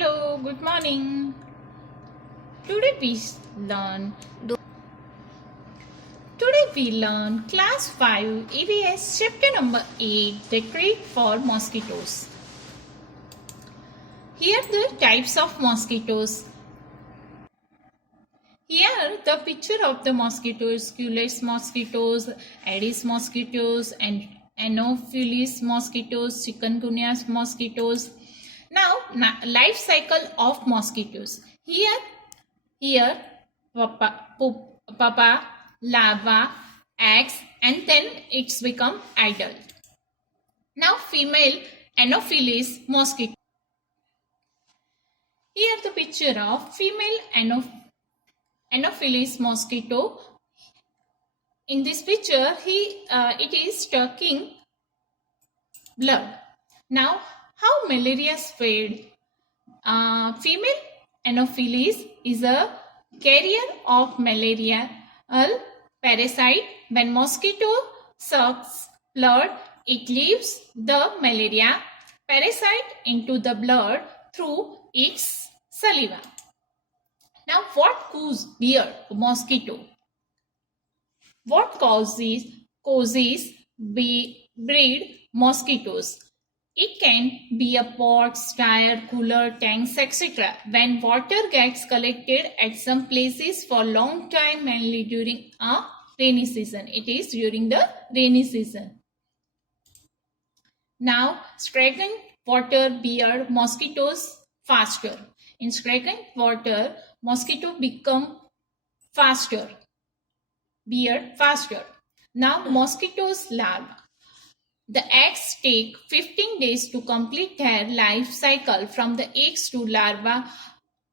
Hello, good morning. Today we learn class 5 EVS chapter number 8, the treat for mosquitoes. Here the types of mosquitoes. Here the picture of the mosquitoes, Culex mosquitoes, Aedes mosquitoes and Anopheles mosquitoes, chikungunya mosquitoes. Now life cycle of mosquitoes. Here, pupa, larva, eggs, and then it's become adult. Now, female Anopheles mosquito. Here the picture of female Anopheles mosquito. In this picture, it is sucking blood. Now, how malaria spread? Female Anopheles is a carrier of malarial parasite. When mosquito sucks blood, it leaves the malaria parasite into the blood through its saliva. Now, what causes beard mosquito? What causes breed mosquitoes? It can be a pots, tire, cooler, tanks, etc. When water gets collected at some places for long time, mainly during a rainy season. It is during the rainy season. Now, stagnant water beard mosquitoes faster. In stagnant water, mosquito become faster. Beard faster. Now, mosquitoes larva. The eggs take 15 days to complete their life cycle from the eggs to larva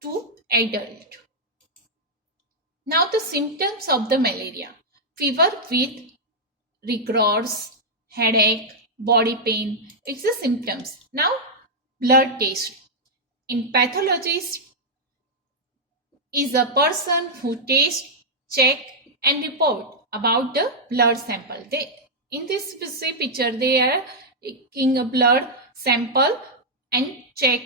to adult. Now the symptoms of the malaria. Fever with rigors, headache, body pain. It's the symptoms. Now blood test. In pathologist is a person who test, check and report about the blood sample. In this picture, they are taking a blood sample and check.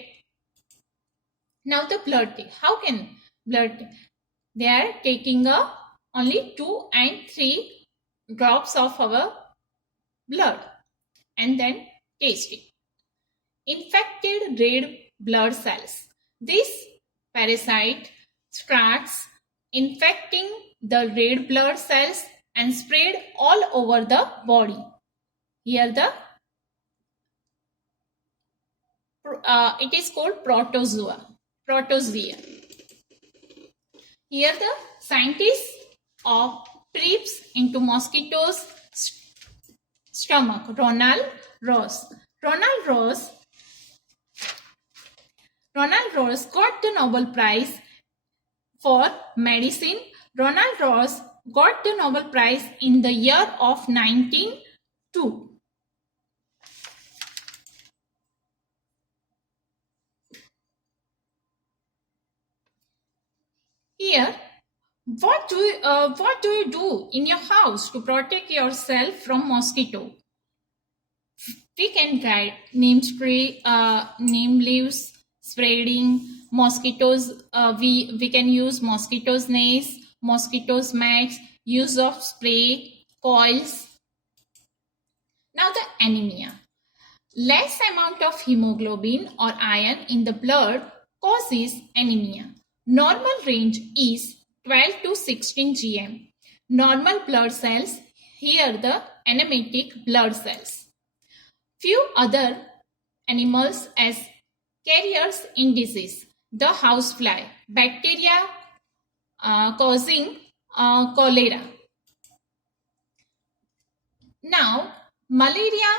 Now the blood test. How can blood test? They are taking only 2 and 3 drops of our blood and then tasting. Infected red blood cells. This parasite starts infecting the red blood cells and spread all over the body. Here it is called protozoa. Here the scientists peeps into mosquitoes' stomach. Ronald Ross got the Nobel Prize for medicine. Ronald Ross got the Nobel Prize in the year of 1902. Here, what do you do in your house to protect yourself from mosquito? We can try neem spray, neem leaves, spreading mosquitoes. We can use mosquitoes nets, mosquitoes mats, use of spray, coils. Now the anemia. Less amount of hemoglobin or iron in the blood causes anemia. Normal range is 12 to 16 gm. Normal blood cells, here the anemic blood cells. Few other animals as carriers in disease. The housefly, bacteria causing cholera. Now, malaria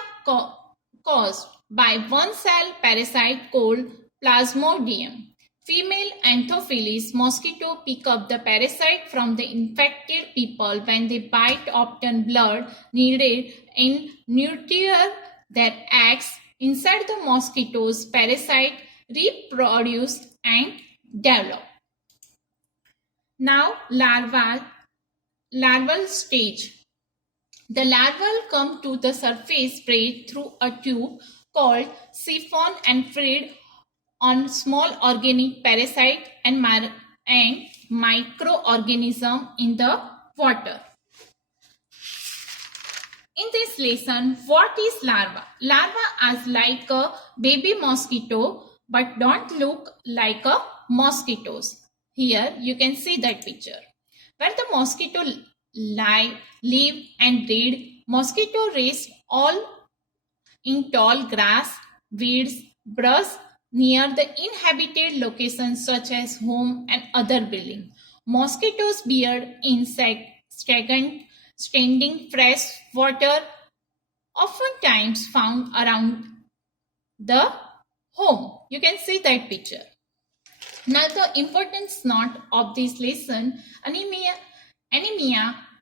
caused by one cell parasite called Plasmodium. Female Anopheles mosquito pick up the parasite from the infected people when they bite, obtain blood needed in nurture their eggs inside the mosquito's parasite, reproduce and develop. Now larval stage. The larvae come to the surface spread through a tube called siphon and feed on small organic parasite and microorganism in the water. In this lesson, what is larva? Larva is like a baby mosquito but don't look like a mosquitoes. Here you can see that picture. Where the mosquito live and breed, mosquito raise all in tall grass, weeds, brush near the inhabited locations such as home and other building. Mosquitoes bear insect stagnant, standing fresh water, oftentimes found around the home. You can see that picture. Now the importance note of this lesson, anemia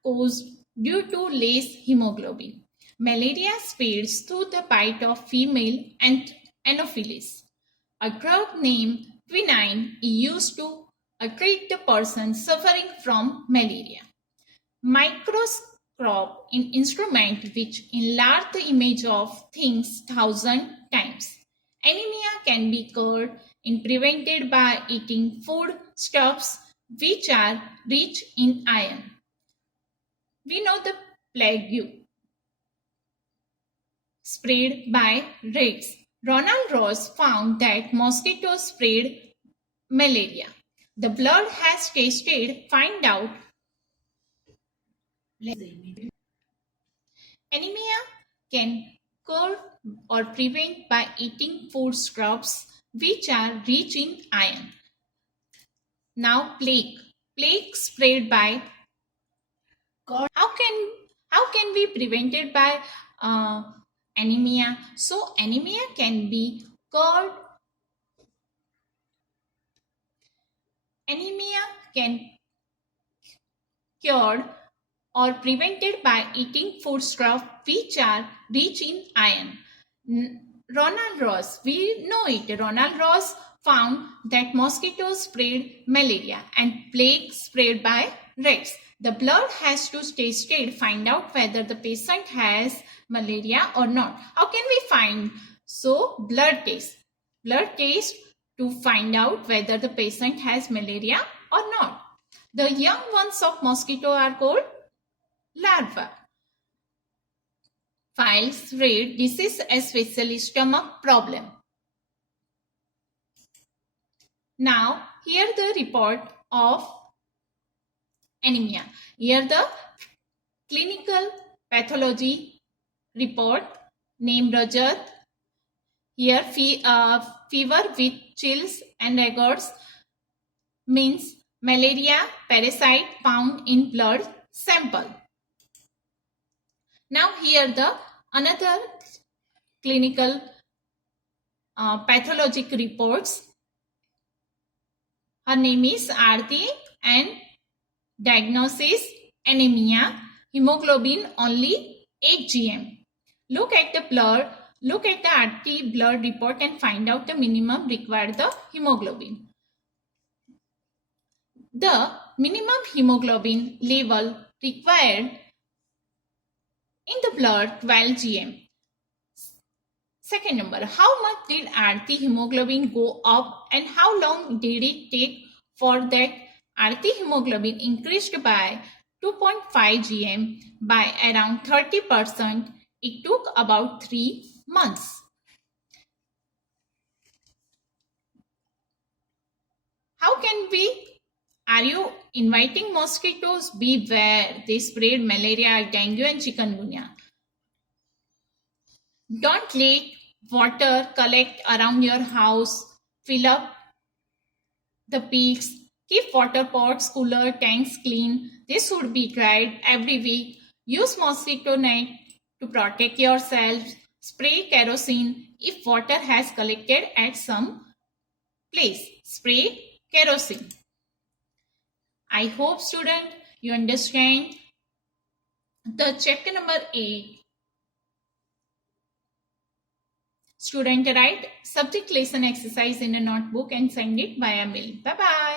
caused due to less hemoglobin. Malaria spreads through the bite of female Anopheles. A drug named quinine is used to treat the person suffering from malaria. Microscope in instrument which enlarge the image of things 1,000 times. Anemia can be cured and prevented by eating food stuffs which are rich in iron. We know the plague spread by rats. Ronald Ross found that mosquitoes spread malaria. The blood has tested find out anemia can cure or prevent by eating food scraps which are rich in iron. Now plague. Plague spread by God. How can we prevent it by anemia? So anemia can be cured. Anemia can cured or prevented by eating foodstuffs which are rich in iron. Ronald Ross, we know it. Ronald Ross found that mosquitoes spread malaria and plague spread by rats. The blood has to stay tested, find out whether the patient has malaria or not. How can we find? So blood test. Blood test to find out whether the patient has malaria or not. The young ones of mosquito are called larvae. Files read this is especially stomach problem. Now here the report of anemia. Here the clinical pathology report. Name Rajat. Here fever with chills and rigors means malaria parasite found in blood sample. Now here the another clinical pathologic reports. Her name is Aarti and diagnosis anemia, hemoglobin only 8 gm. Look at the Aarti blood report and find out the minimum required the hemoglobin. The minimum hemoglobin level required in the blood 12 gm. Second number, how much did Aarti hemoglobin go up and how long did it take for that Aarti hemoglobin increased by 2.5 gm by around 30%? It took about 3 months. How can we? Are you inviting mosquitoes? Beware, they spread malaria, dengue and chikungunya. Don't let water collect around your house. Fill up the peaks. Keep water pots, cooler, tanks clean. They should be dried every week. Use mosquito net to protect yourself. Spray kerosene if water has collected at some place. Spray kerosene. I hope student you understand the chapter number 8. Student write subject lesson exercise in a notebook and send it via mail. Bye bye.